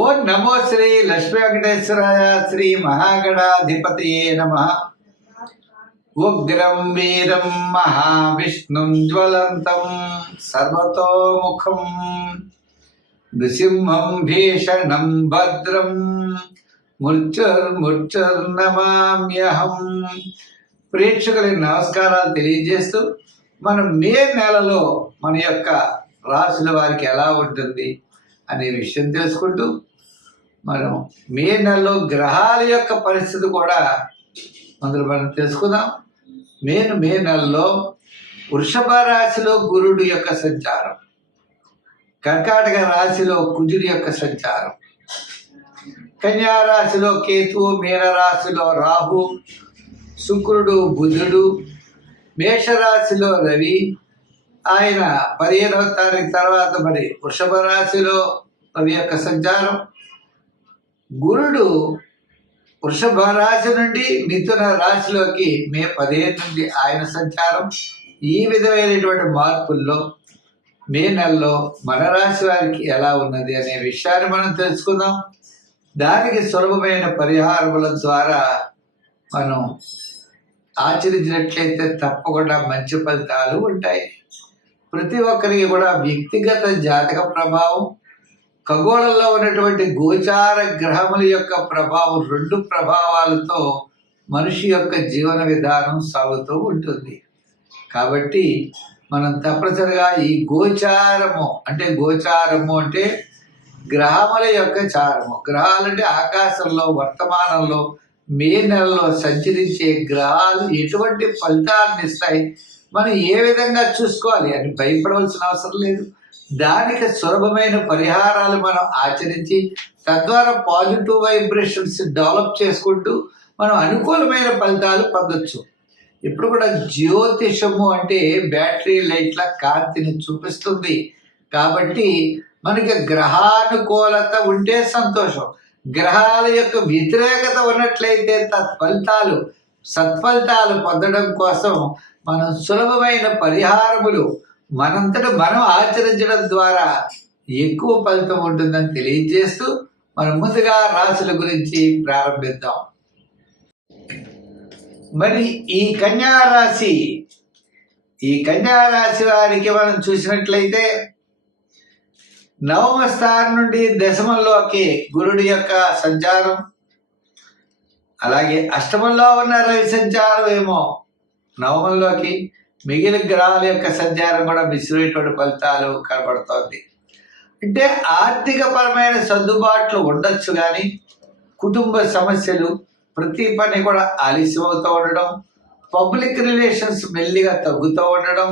ఓం నమో శ్రీ లక్ష్మీ వెంకటేశ్వరాయ శ్రీ మహాగణాధిపతయే నమః. ఉగ్రం వీరం మహావిష్ణుం జ్వలంతం సర్వతోముఖం నృసింహం భీషణం భద్రం మృత్యుర్నమామ్యహం. ప్రేక్షకులకి నమస్కారాలు తెలియజేస్తూ మనం మే నెలలో మన యొక్క రాశుల వారికి ఎలా ఉంటుంది అనే విషయం తెలుసుకుంటూ మనం మే నెలలో గ్రహాల యొక్క పరిస్థితి కూడా మనం తెలుసుకుందాం. మే నెలలో వృషభ రాశిలో గురుడు యొక్క సంచారం, కర్కాటక రాశిలో కుజుడి యొక్క సంచారం, కన్యా రాశిలో కేతువు, మీన రాశిలో రాహు, శుక్రుడు, బుధుడు, మేషరాశిలో రవి, ఆయన 15వ తారీఖు తర్వాత మరి వృషభ రాశిలో రవి యొక్క సంచారం, గురుడు వృషభ రాశి నుండి మిథున రాశిలోకి మే 15 నుండి ఆయన సంచారం. ఈ విధమైనటువంటి మార్పుల్లో మే నెలలో మన రాశి వారికి ఎలా ఉన్నది అనే విషయాన్ని మనం తెలుసుకుందాం. దానికి సులభమైన పరిహారముల ద్వారా మనం ఆచరించినట్లయితే తప్పకుండా మంచి ఫలితాలు ఉంటాయి. ప్రతి ఒక్కరికి కూడా వ్యక్తిగత జాతక ప్రభావం, ఖగోళంలో ఉన్నటువంటి గోచార గ్రహముల యొక్క ప్రభావం, 2 ప్రభావాలతో మనిషి యొక్క జీవన విధానం సాగుతూ ఉంటుంది. కాబట్టి మనం తప్పనిసరిగా ఈ గోచారము అంటే గ్రహముల యొక్క చారము. గ్రహాలంటే ఆకాశంలో వర్తమానంలో మే నెలలో సంచరించే గ్రహాలు ఎటువంటి ఫలితాలను ఇస్తాయి, మనం ఏ విధంగా చూసుకోవాలి అని భయపడవలసిన అవసరం లేదు. దానికి సులభమైన పరిహారాలు మనం ఆచరించి తద్వారా పాజిటివ్ వైబ్రేషన్స్ డెవలప్ చేసుకుంటూ మనం అనుకూలమైన ఫలితాలు పొందొచ్చు. ఇప్పుడు కూడా జ్యోతిషము అంటే బ్యాటరీ లైట్ల కాంతిని చూపిస్తుంది. కాబట్టి మనకి గ్రహానుకూలత ఉంటే సంతోషం, గ్రహాల యొక్క వ్యతిరేకత ఉన్నట్లయితే సత్ఫలితాలు పొందడం కోసం మనం సులభమైన పరిహారములు మనంతట మనం ఆచరించడం ద్వారా ఎక్కువ ఫలితం ఉంటుందని తెలియజేస్తూ మనం ముందుగా రాశుల గురించి ప్రారంభిద్దాం. మరి ఈ కన్యా రాశి వారికి మనం చూసినట్లయితే నవమ స్థానం నుండి దశమంలోకి గురుడి యొక్క సంచారం, అలాగే అష్టమంలో ఉన్న రవి సంచారం ఏమో నవమంలోకి, మిగిలిన గ్రహాల యొక్క సంచారం కూడా మిశ్రమైనటువంటి ఫలితాలు కనబడుతోంది. అంటే ఆర్థిక పరమైన సర్దుబాట్లు ఉండొచ్చు, కానీ కుటుంబ సమస్యలు, ప్రతి పని కూడా ఆలస్యం అవుతూ ఉండడం, పబ్లిక్ రిలేషన్స్ మెల్లిగా తగ్గుతూ ఉండడం,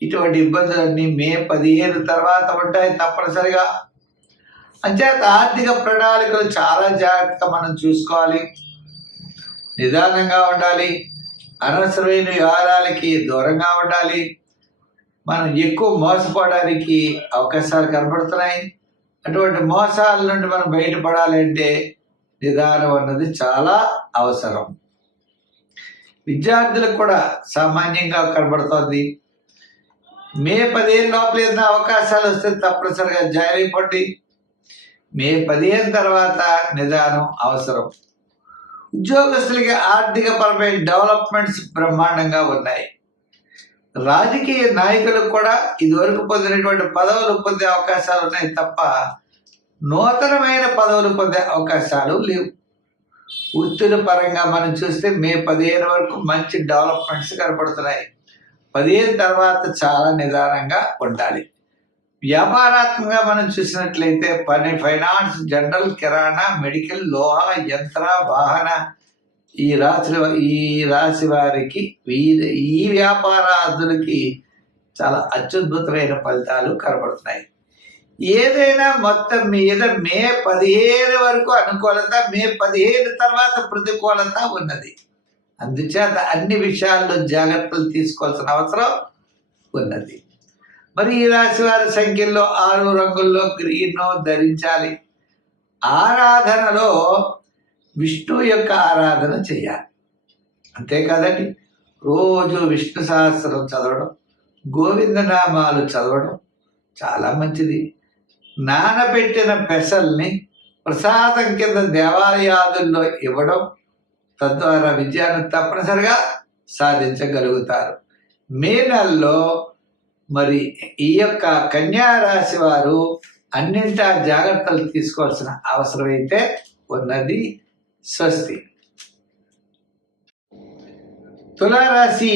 ఇటువంటి ఇబ్బందులన్నీ మే 15 తర్వాత ఉంటాయి తప్పనిసరిగా. అంచేత ఆర్థిక ప్రణాళికలు చాలా జాగ్రత్తగా మనం చూసుకోవాలి, నిదానంగా ఉండాలి, అనవసరమైన వ్యవహారాలకి దూరంగా ఉండాలి. మనం ఎక్కువ మోసపోవడానికి అవకాశాలు కనబడుతున్నాయి. అటువంటి మోసాల నుండి మనం బయటపడాలంటే నిదానం అన్నది చాలా అవసరం. విద్యార్థులకు కూడా సామాన్యంగా కనబడుతోంది. మే 15 లోపల ఏదైనా అవకాశాలు వస్తే తప్పనిసరిగా జాయిన్ అయిపోండి. మే 15 తర్వాత నిదానం అవసరం. ఉద్యోగస్తులకి ఆర్థిక పరమైన డెవలప్మెంట్స్ బ్రహ్మాండంగా ఉన్నాయి. రాజకీయ నాయకులకు కూడా ఇదివరకు పొందినటువంటి పదవులు పొందే అవకాశాలు ఉన్నాయి తప్ప నూతనమైన పదవులు పొందే అవకాశాలు లేవు. వృత్తుల పరంగా మనం చూస్తే మే 15 వరకు మంచి డెవలప్మెంట్స్ కనపడుతున్నాయి. 15 తర్వాత చాలా నిదానంగా ఉండాలి. వ్యాపారాత్మకంగా మనం చూసినట్లయితే ఫైనాన్స్, జనరల్, కిరాణా, మెడికల్, లోహ, యంత్ర, వాహన ఈ రాశి వారికి ఈ వ్యాపారాదులకి చాలా అత్యద్భుతమైన ఫలితాలు కనబడుతున్నాయి. ఏదైనా మొత్తం మీద మే 15 వరకు అనుకూలత, మే 15 తర్వాత ప్రతికూలత ఉన్నది. అందుచేత అన్ని విషయాల్లో జాగ్రత్తలు తీసుకోవాల్సిన అవసరం ఉన్నది. మరి ఈ రాశి వారి సంఖ్యల్లో 6 రంగుల్లో గ్రీన్ ధరించాలి. ఆరాధనలో విష్ణు యొక్క ఆరాధన చేయాలి. అంతేకాదండి, రోజు విష్ణు సహస్రం చదవడం, గోవిందనామాలు చదవడం చాలా మంచిది. నానబెట్టిన పెసల్ని ప్రసాదం కింద దేవాలయాదుల్లో ఇవ్వడం, తద్వారా విజయాన్ని తప్పనిసరిగా సాధించగలుగుతారు. మే నెలలో మరి ఈ యొక్క కన్యా రాశి వారు అన్నింటా జాగ్రత్తలు తీసుకోవాల్సిన అవసరం అయితే ఉన్నది. స్వస్తి. తులారాశి.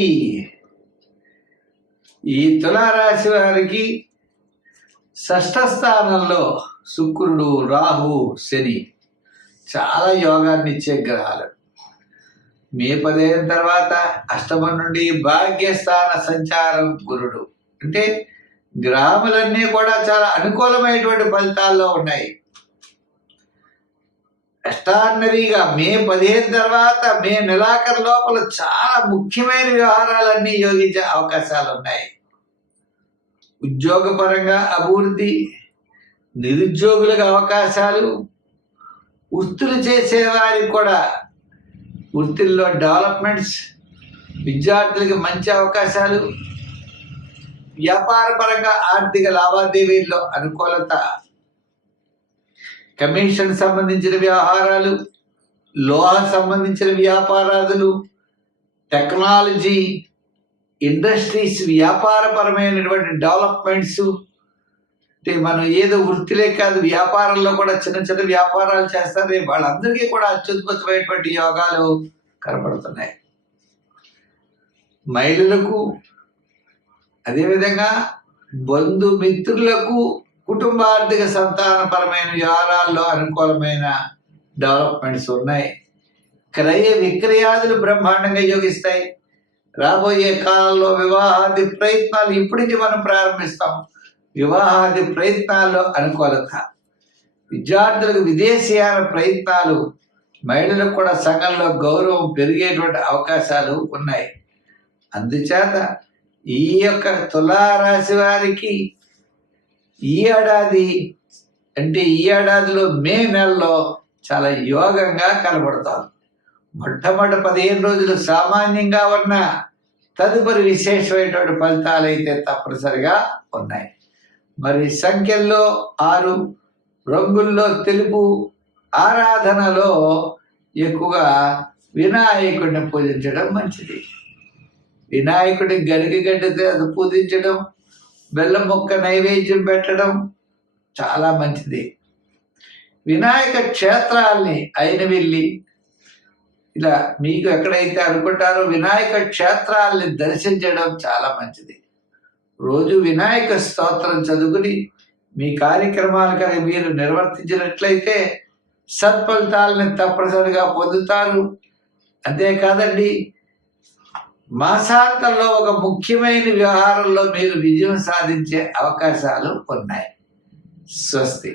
ఈ తులారాశి వారికి షష్ఠ స్థానంలో శుక్రుడు, రాహు, శని చాలా యోగాన్ని ఇచ్చే గ్రహాలు. మే 15 తర్వాత అష్టమం నుండి భాగ్యస్థాన సంచారం గురుడు. అంటే గ్రహములన్నీ కూడా చాలా అనుకూలమైనటువంటి ఫలితాల్లో ఉన్నాయి. ఎక్స్ట్రాడినరీగా మే 15 తర్వాత మే నెలాఖరు లోపల చాలా ముఖ్యమైన వ్యవహారాలన్నీ యోగించే అవకాశాలు ఉన్నాయి. ఉద్యోగపరంగా అభివృద్ధి, నిరుద్యోగులకు అవకాశాలు, వృత్తులు చేసేవారికి కూడా వృత్తుల్లో డెవలప్మెంట్స్, విద్యార్థులకి మంచి అవకాశాలు, వ్యాపార పరంగా ఆర్థిక లావాదేవీల్లో అనుకూలత, కమిషన్ సంబంధించిన వ్యవహారాలు, లోహ సంబంధించిన వ్యాపారాదులు, టెక్నాలజీ, ఇండస్ట్రీస్, వ్యాపారపరమైనటువంటి డెవలప్మెంట్స్. అంటే మనం ఏదో వృత్తిలే కాదు, వ్యాపారంలో కూడా చిన్న చిన్న వ్యాపారాలు చేస్తారు. వాళ్ళందరికీ కూడా అత్యద్భుతమైనటువంటి యోగాలు కనపడుతున్నాయి. మహిళలకు, అదేవిధంగా బంధుమిత్రులకు, కుటుంబ ఆర్థిక సంతానపరమైన వ్యవహారాల్లో అనుకూలమైన డెవలప్మెంట్స్ ఉన్నాయి. క్రయ విక్రయాదులు బ్రహ్మాండంగా యోగిస్తాయి. రాబోయే కాలంలో వివాహాది ప్రయత్నాలు ఇప్పటి నుంచి మనం ప్రారంభిస్తాం. వివాహాది ప్రయత్నాల్లో అనుకూలత, విద్యార్థులకు విదేశీయాన ప్రయత్నాలు, మహిళలకు కూడా సంఘంలో గౌరవం పెరిగేటువంటి అవకాశాలు ఉన్నాయి. అందుచేత ఈ యొక్క తులారాశి వారికి ఈ ఏడాది, అంటే ఈ ఏడాదిలో మే నెలలో చాలా యోగంగా కనబడతారు. మొట్టమొదటి 15 రోజులు సామాన్యంగా ఉన్న తదుపరి విశేషమైనటువంటి ఫలితాలు అయితే తప్పనిసరిగా ఉన్నాయి. మరి సంఖ్యల్లో 6, రంగుల్లో తెలుపు, ఆరాధనలో ఎక్కువగా వినాయకుడిని పూజించడం మంచిది. వినాయకుడిని గరికగడ్డతో అది పూజించడం, బెల్లం ముక్క నైవేద్యం పెట్టడం చాలా మంచిది. వినాయక క్షేత్రాల్ని అయినవెళ్ళి ఇలా మీకు ఎక్కడైతే అనుకుంటారో వినాయక క్షేత్రాల్ని దర్శించడం చాలా మంచిది. రోజు వినాయక స్తోత్రం చదువుకుని మీ కార్యక్రమాలు కనుక మీరు నిర్వర్తించినట్లయితే సత్ఫలితాలని తప్పనిసరిగా పొందుతారు. అంతేకాదండి, మాసాంతంలో ఒక ముఖ్యమైన వ్యవహారంలో మీరు విజయం సాధించే అవకాశాలు ఉన్నాయి. స్వస్తి.